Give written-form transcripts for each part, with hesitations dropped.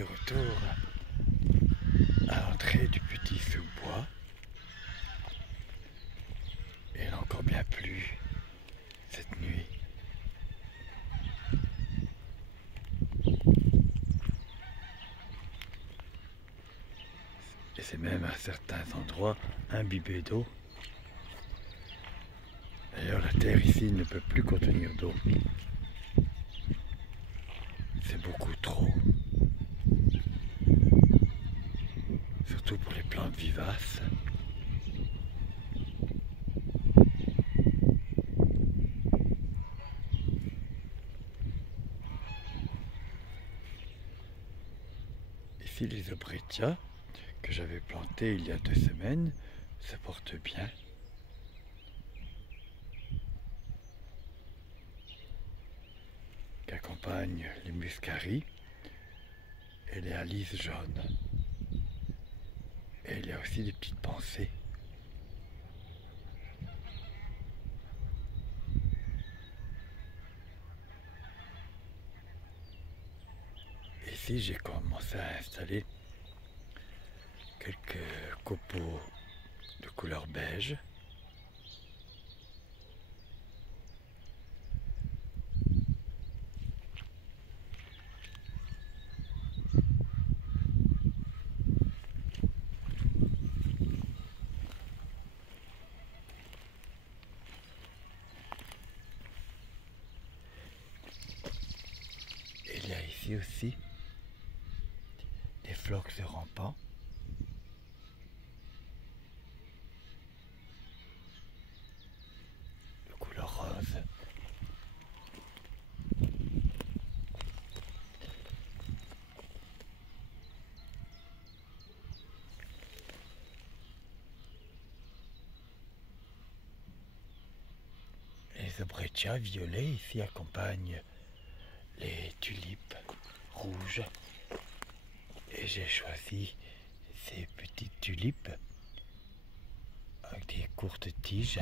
de retour à l'entrée du petit sous-bois. Et il a encore bien plu cette nuit. Et c'est même à certains endroits imbibé d'eau. D'ailleurs, la terre ici ne peut plus contenir d'eau. C'est beaucoup trop. Surtout pour les plantes vivaces. Ici, les Obretia que j'avais plantés il y a 2 semaines se portent bien. Qui accompagnent les muscaries et les alices jaunes. Et il y a aussi des petites pensées. Ici, j'ai commencé à installer quelques copeaux de couleur beige. Et il y a ici aussi des phlox de rampant. De couleur rose. Les Obretia violets ici accompagnent les tulipes rouges. Et j'ai choisi ces petites tulipes avec des courtes tiges.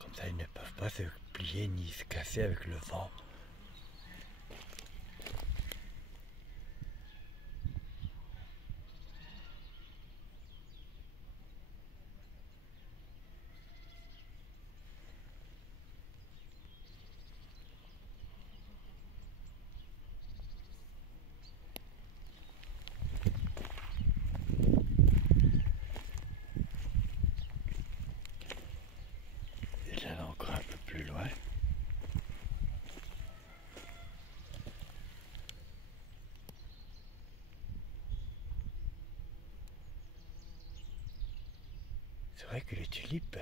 Comme ça, ils ne peuvent pas se plier ni se casser avec le vent. Il y en a encore un peu plus loin. C'est vrai que les tulipes,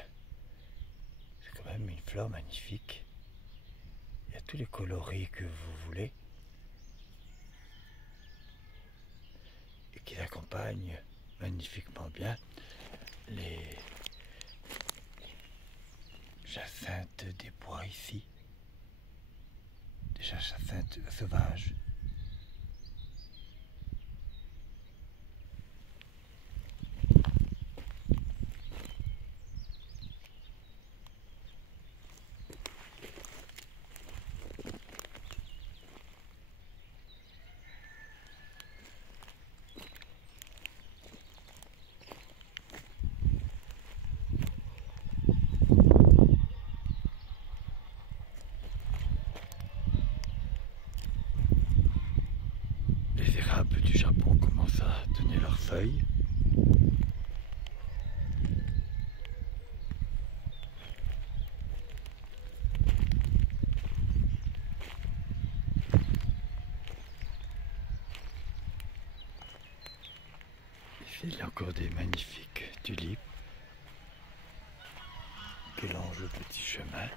c'est quand même une fleur magnifique. Il y a tous les coloris que vous voulez. Et qui accompagnent magnifiquement bien les jacinthes des bois ici. Des jacinthes sauvages. Les érables du Japon commencent à donner leurs feuilles. Ici, il y a encore des magnifiques tulipes qui longent le petit chemin.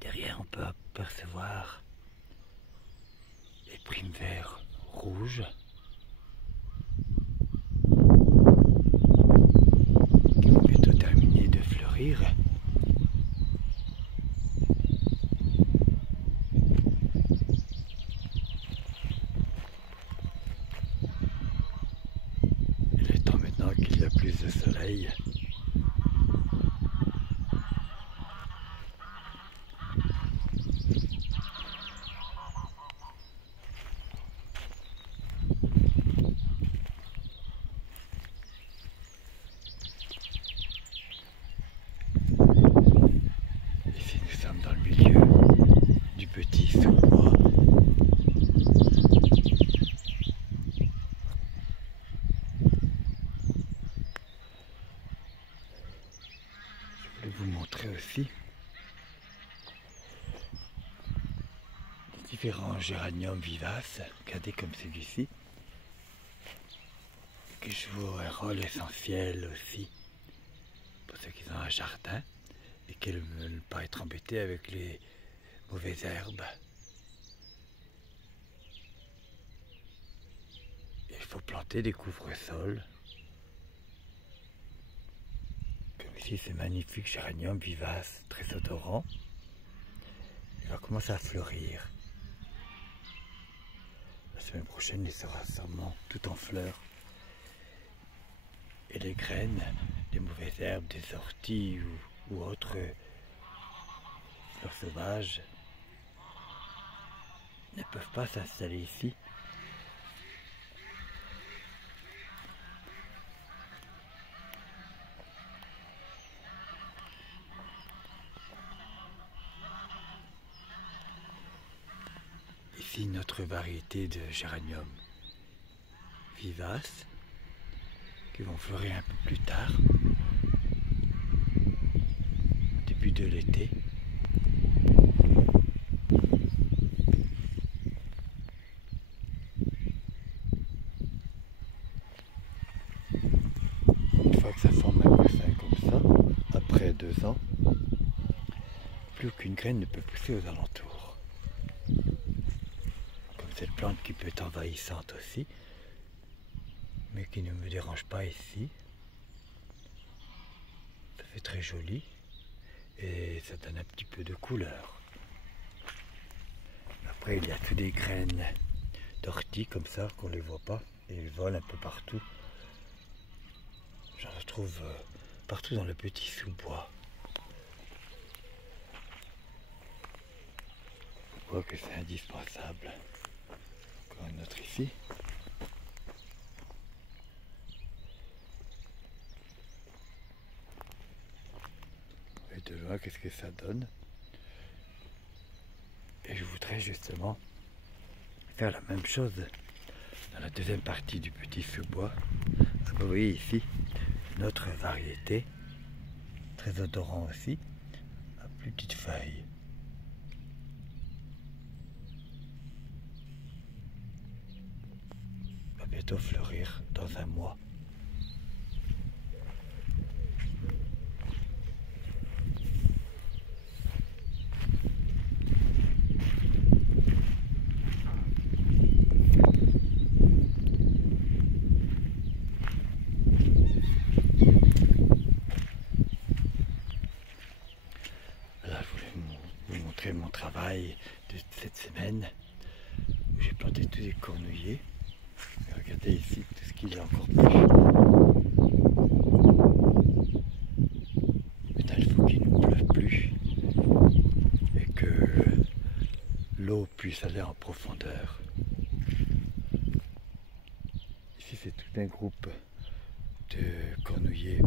Derrière, on peut apercevoir les primes verts rouges. soleil. Ici nous sommes dans le milieu du petit sous-bois. Je voulais vous montrer aussi les différents géraniums vivaces, regardez comme celui-ci, qui joue un rôle essentiel aussi pour ceux qui ont un jardin et qui ne veulent pas être embêtés avec les mauvaises herbes. Il faut planter des couvre-sols. Comme ici, ce magnifique géranium vivace, très odorant. Il va commencer à fleurir. La semaine prochaine, il sera sûrement tout en fleurs. Et les graines, des mauvaises herbes, des orties ou autres fleurs sauvages ne peuvent pas s'installer ici. Ici, notre variété de géranium vivaces qui vont fleurir un peu plus tard, au début de l'été. Une fois que ça forme un coussin comme ça, après 2 ans, plus aucune graine ne peut pousser aux alentours. Comme cette plante qui peut être envahissante aussi, mais qui ne me dérange pas ici. Ça fait très joli et ça donne un petit peu de couleur. Après il y a toutes des graines d'ortie comme ça qu'on ne les voit pas et ils volent un peu partout. J'en retrouve partout dans le petit sous-bois. Je crois que c'est indispensable. Encore une autre ici. Et de loin, qu'est-ce que ça donne? Et je voudrais justement faire la même chose dans la deuxième partie du petit sous-bois. Vous voyez ici notre variété, très odorant aussi, à plus petites feuilles. Va bientôt fleurir dans un mois. Mon travail de cette semaine où j'ai planté tous les cornouillers. Et regardez ici tout ce qu'il y a encore plus. Maintenant il faut qu'il ne pleuve plus et que l'eau puisse aller en profondeur. Ici c'est tout un groupe de cornouillers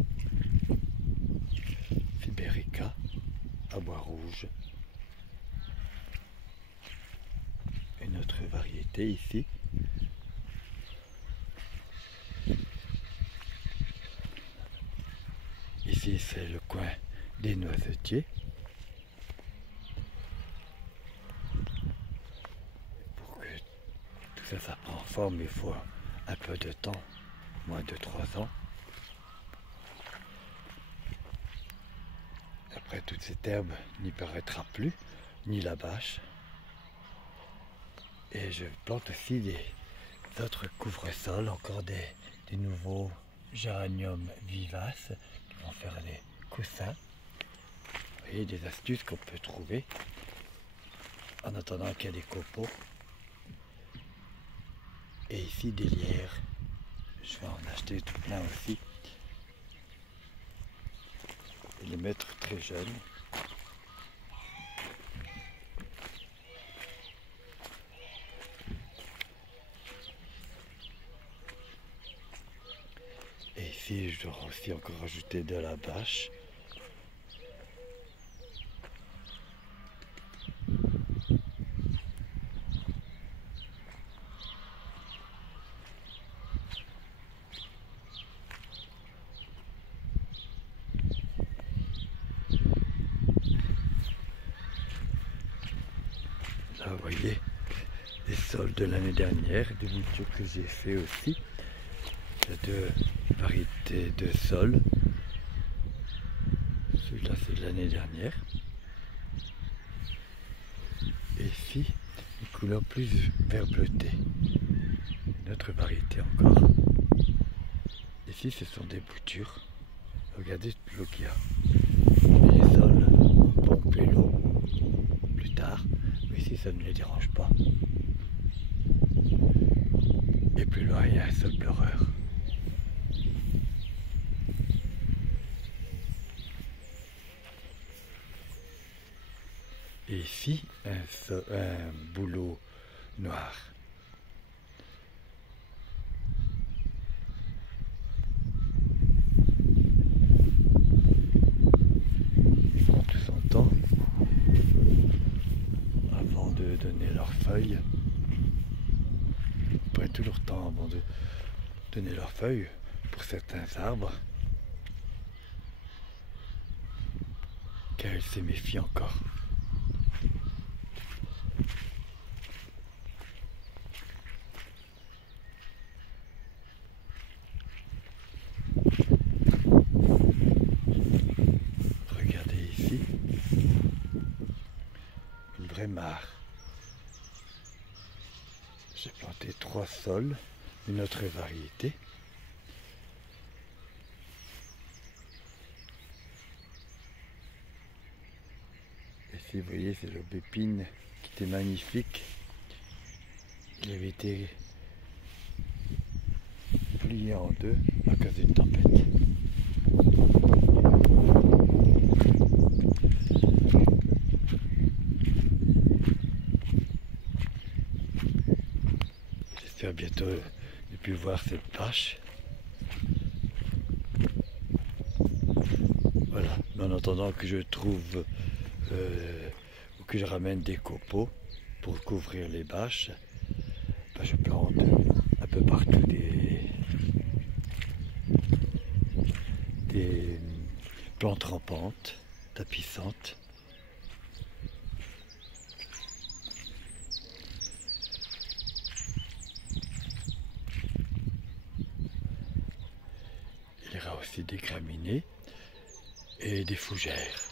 Fiberica à bois rouge. Une autre variété ici. Ici c'est le coin des noisetiers. Pour que tout ça, ça prend forme, il faut un peu de temps, moins de 3 ans. Après toute cette herbe n'y paraîtra plus, ni la bâche. Et je plante aussi des autres couvre-sols, encore des nouveaux géraniums vivaces qui vont faire des coussins. Vous voyez, des astuces qu'on peut trouver en attendant qu'il y ait des copeaux. Et ici des lierres. Je vais en acheter tout plein aussi. et les mettre très jeunes. Et ici, je dois aussi encore rajouter de la bâche. Là, vous voyez, les sols de l'année dernière, des boutures que j'ai fait aussi. Il y a deux variétés de sols. Celui-là, c'est de l'année dernière. Et ici, une couleur plus vert bleuté. Une autre variété encore. Ici, ce sont des boutures. Regardez l'eau qu'il y a. Et les sols vont pomper l'eau plus tard. Mais ici, ça ne les dérange pas. Et plus loin, il y a un sol pleureur. Et ici, un bouleau noir. Ils prennent tout son temps avant de donner leurs feuilles. Ils prennent tout leur temps avant de donner leurs feuilles pour certains arbres. Car ils se méfient encore. Regardez ici, une vraie mare. J'ai planté 3 sols, une autre variété. Ici, vous voyez, c'est l'aubépine qui était magnifique. Il avait été plié en deux à cause d'une tempête. J'espère bientôt ne plus voir cette vache. Voilà, mais en attendant que je trouve ou que je ramène des copeaux pour couvrir les bâches, ben je plante un peu partout des plantes rampantes, tapissantes. Il y aura aussi des graminées et des fougères.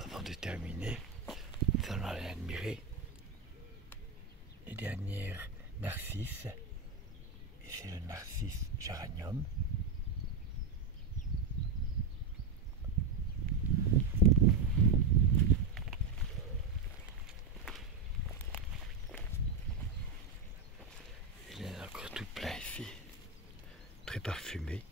Avant de terminer, nous allons aller admirer les dernières narcisses. Et c'est le narcisse géranium. Il y en a encore tout plein ici, très parfumé.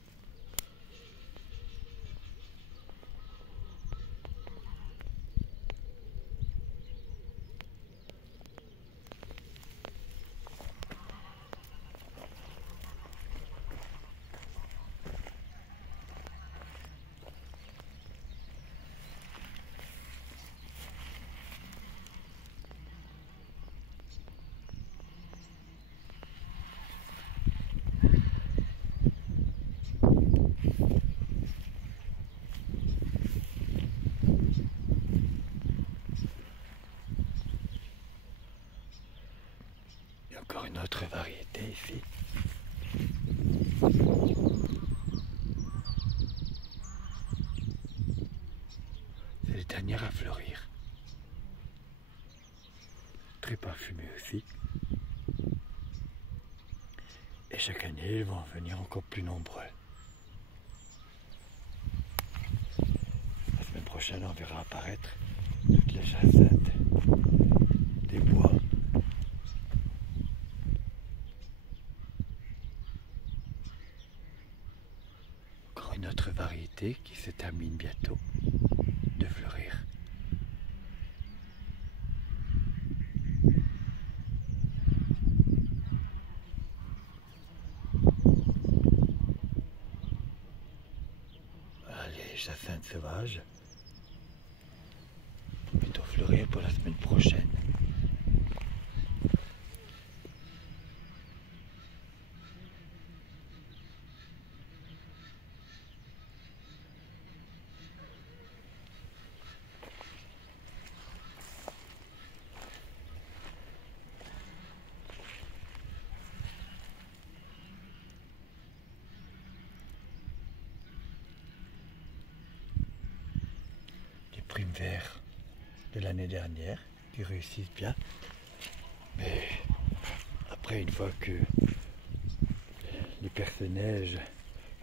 Il y a encore une autre variété ici. C'est les dernières à fleurir. Très parfumées aussi. Et chaque année, ils vont venir encore plus nombreux. La semaine prochaine, on verra apparaître toutes les jacinthes, des bois. Encore une autre variété qui se termine bientôt de fleurir. Les jacinthes sauvages vont bientôt fleurir pour la semaine prochaine. Primes verts de l'année dernière qui réussissent bien, mais après, une fois que les perce-neige,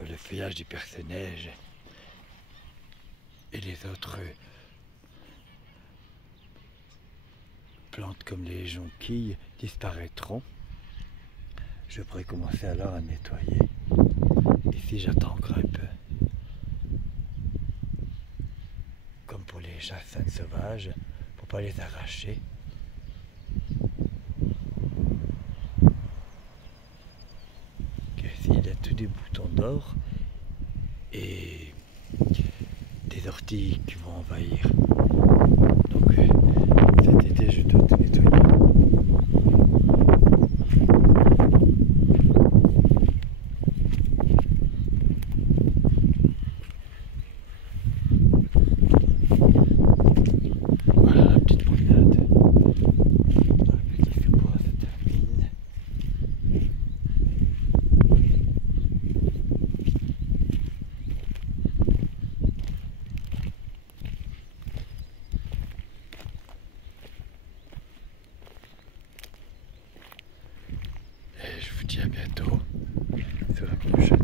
le feuillage des perce-neige et les autres plantes comme les jonquilles disparaîtront, je pourrai commencer alors à nettoyer. Ici, j'attends encore un peu. Comme pour les jacinthes sauvages, il ne faut pas les arracher. Ici, il y a tous des boutons d'or et des orties qui vont envahir. Donc cet été, je dois tout nettoyer. Je vous dis à bientôt sur la prochaine.